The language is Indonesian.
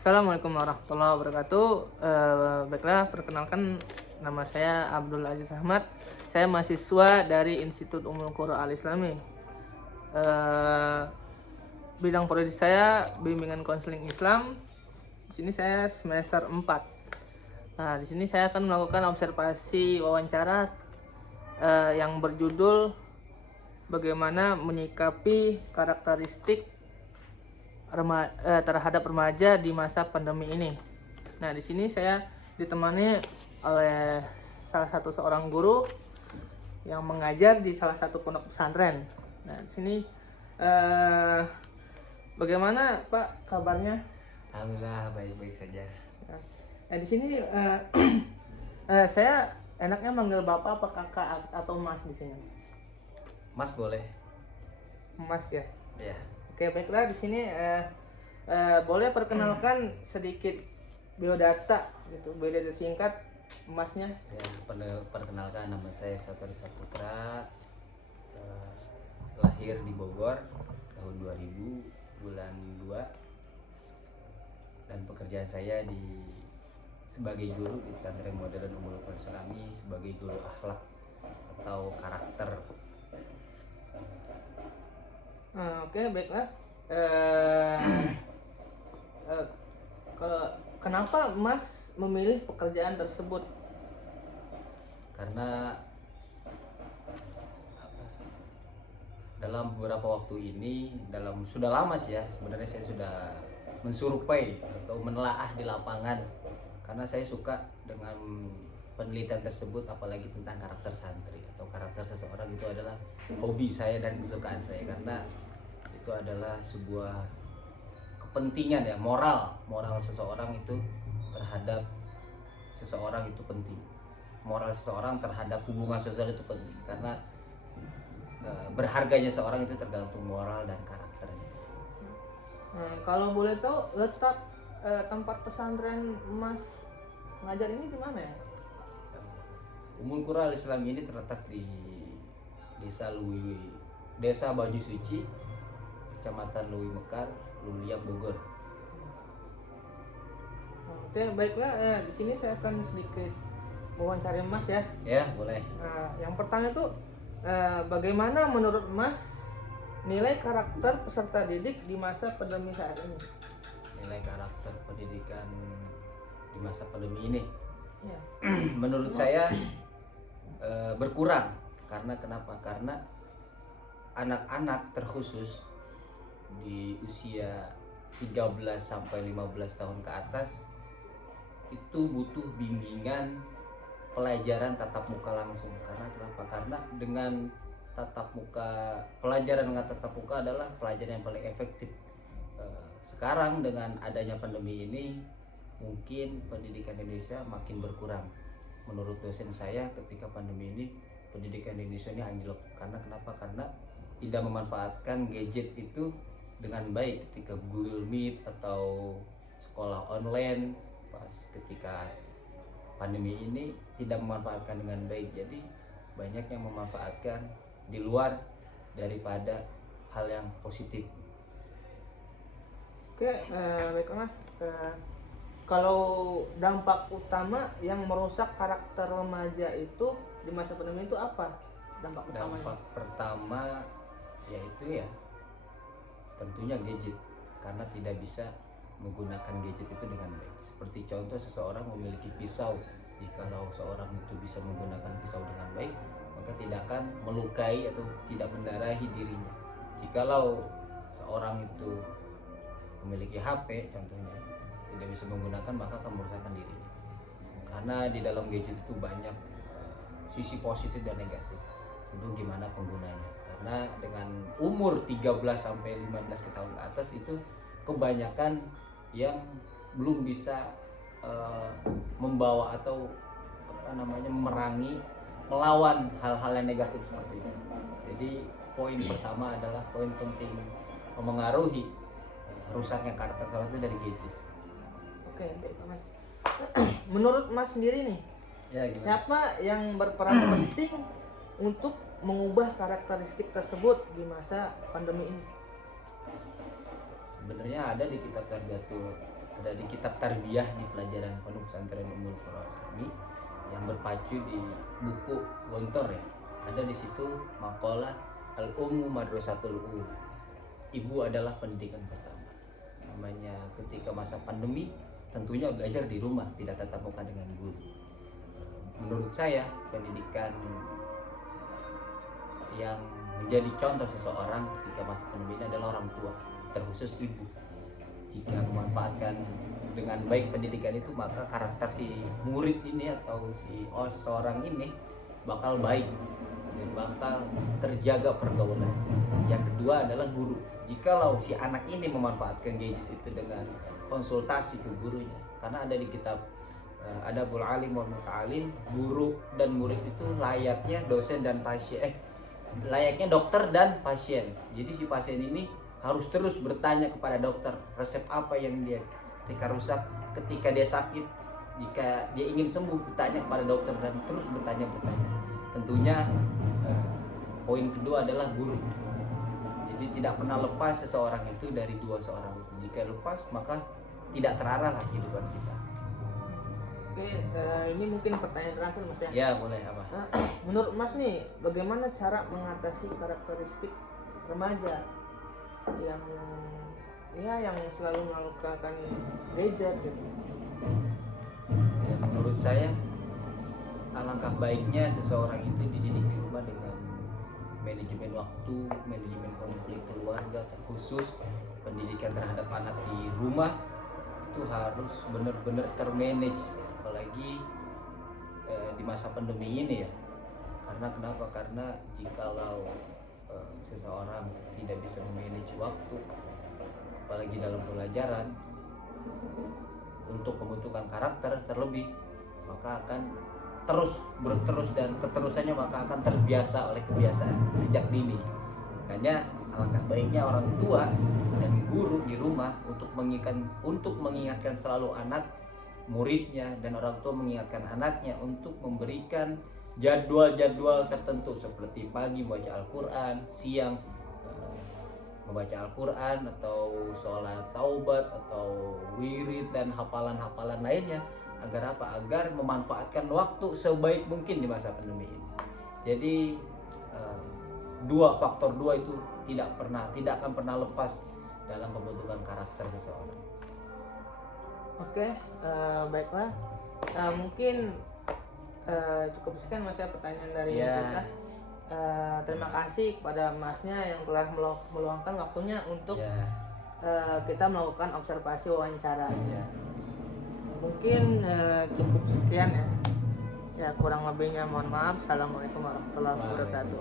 Assalamualaikum warahmatullahi wabarakatuh. Baiklah, perkenalkan nama saya Abdul Aziz Ahmad. Saya mahasiswa dari Institut Ummul Qura Al Islami. Bidang prodi saya bimbingan konseling Islam. Di sini saya semester 4. Nah, di sini saya akan melakukan observasi wawancara yang berjudul bagaimana menyikapi karakteristik terhadap remaja di masa pandemi ini. Nah, di sini saya ditemani oleh salah satu seorang guru yang mengajar di salah satu pondok pesantren. Nah, di sini bagaimana Pak kabarnya? Alhamdulillah baik-baik saja. Nah, di sini saya enaknya manggil Bapak apa Kakak atau Mas di sini? Mas boleh? Mas ya. Ya. Oke, baiklah, di sini boleh perkenalkan sedikit biodata gitu, biodata singkat Masnya. Ya, perkenalkan nama saya Satori Saputra. Lahir di Bogor tahun 2000 bulan 2 dan pekerjaan saya sebagai guru di pesantren modern Ummul Qura Islami sebagai guru akhlak atau karakter. Oke, baiklah. Kenapa Mas memilih pekerjaan tersebut? Karena dalam beberapa waktu ini, sudah lama sih ya, sebenarnya saya sudah mensurvei atau menelaah di lapangan karena saya suka dengan penelitian tersebut, apalagi tentang karakter santri atau karakter seseorang. Itu adalah hobi saya dan kesukaan saya karena itu adalah sebuah kepentingan ya, moral seseorang itu terhadap seseorang itu penting. Moral seseorang terhadap hubungan sosial itu penting karena berharganya seorang itu tergantung moral dan karakternya. Kalau boleh tahu letak tempat pesantren Mas ngajar ini di mana ya? Ummul Qura Al Islam ini terletak di Desa Baju Suci, Kecamatan Lui Mekar, Luliang, Bogor. Oke, baiklah. Di sini saya akan sedikit wawancara Mas ya. Ya, boleh. Yang pertama itu bagaimana menurut Mas nilai karakter peserta didik di masa pandemi saat ini? Nilai karakter pendidikan di masa pandemi ini, Ya. menurut saya berkurang. Karena kenapa? Karena anak-anak terkhusus di usia 13 sampai 15 tahun ke atas itu butuh bimbingan pelajaran tatap muka langsung. Karena kenapa? Karena dengan pelajaran dengan tatap muka adalah pelajaran yang paling efektif. Sekarang dengan adanya pandemi ini mungkin pendidikan Indonesia makin berkurang. Menurut dosen saya, ketika pandemi ini pendidikan Indonesia ini anjlok. Karena kenapa? Karena tidak memanfaatkan gadget itu dengan baik ketika Google Meet atau sekolah online. Pas ketika pandemi ini tidak memanfaatkan dengan baik, jadi banyak yang memanfaatkan di luar daripada hal yang positif. Oke, baiklah Mas. Kalau dampak utama yang merusak karakter remaja itu di masa pandemi itu apa? Dampak utamanya? Dampak pertama yaitu ya tentunya gadget, karena tidak bisa menggunakan gadget itu dengan baik. Seperti contoh, seseorang memiliki pisau. Jikalau seorang itu bisa menggunakan pisau dengan baik, maka tidak akan melukai atau tidak mendarahi dirinya. Jikalau seorang itu memiliki HP contohnya, tidak bisa menggunakan, maka akan merusakkan dirinya. Karena di dalam gadget itu banyak sisi positif dan negatif. Tentu gimana penggunanya. Karena dengan umur 13 sampai 15 tahun ke atas itu kebanyakan yang belum bisa membawa atau melawan hal-hal yang negatif seperti itu. Jadi poin pertama adalah poin penting memengaruhi rusaknya karakter seorang itu dari gadget. Oke, baik Mas. Menurut Mas sendiri nih, Ya, gimana? siapa yang berperan penting untuk mengubah karakteristik tersebut di masa pandemi ini? Sebenarnya ada di kitab Tarbiyatul ada di kitab tarbiyah di pelajaran pondok pesantren Ummul Qura kami yang berpacu di buku Gontor ya. Ada di situ makalah al-ummu madrasatul ula. Ibu adalah pendidikan pertama. Namanya ketika masa pandemi tentunya belajar di rumah, tidak tatap muka dengan guru. Menurut saya pendidikan yang menjadi contoh seseorang ketika masa pandemi ini adalah orang tua, terkhusus ibu. Jika memanfaatkan dengan baik pendidikan itu, maka karakter si murid ini atau seseorang ini bakal baik dan bakal terjaga pergaulan. Yang kedua adalah guru. Jikalau si anak ini memanfaatkan gadget itu dengan konsultasi ke gurunya, karena ada di kitab Adabul Alim wal Muta'alim, guru dan murid itu layaknya dosen dan pasien, layaknya dokter dan pasien. Jadi si pasien ini harus terus bertanya kepada dokter resep apa yang dia ketika rusak, ketika dia sakit, jika dia ingin sembuh bertanya kepada dokter dan terus bertanya. Tentunya poin kedua adalah guru. Jadi tidak pernah lepas seseorang itu dari dua seorang itu. Jika lepas maka tidak terarah lah kehidupan kita. Oke, ini mungkin pertanyaan terakhir Mas ya. Ya boleh apa? Menurut Mas nih, bagaimana cara mengatasi karakteristik remaja yang selalu melakukan gadget gitu? Ya, menurut saya alangkah baiknya seseorang itu dididik di rumah dengan manajemen waktu, manajemen konflik keluarga, terkhusus pendidikan terhadap anak di rumah itu harus benar-benar termanage, apalagi di masa pandemi ini ya. Karena kenapa? Karena jikalau seseorang tidak bisa memanage waktu, apalagi dalam pelajaran, untuk pembentukan karakter terlebih, maka akan berterus dan keterusannya maka akan terbiasa oleh kebiasaan sejak dini. Makanya alangkah baiknya orang tua dan guru di rumah untuk mengingatkan selalu anak muridnya, dan orang tua mengingatkan anaknya untuk memberikan jadwal-jadwal tertentu seperti pagi membaca Al-Quran, siang membaca Al-Quran atau sholat taubat atau wirid dan hafalan-hafalan lainnya. Agar apa? Agar memanfaatkan waktu sebaik mungkin di masa pandemi ini. Jadi faktor dua itu tidak akan pernah lepas dalam pembentukan karakter seseorang. Oke, baiklah. Mungkin cukup sekian Mas ya pertanyaan dari kita. Terima kasih kepada Masnya yang telah meluangkan waktunya untuk kita melakukan observasi wawancara. Mungkin cukup sekian ya. Ya kurang lebihnya mohon maaf. Assalamualaikum warahmatullahi wabarakatuh.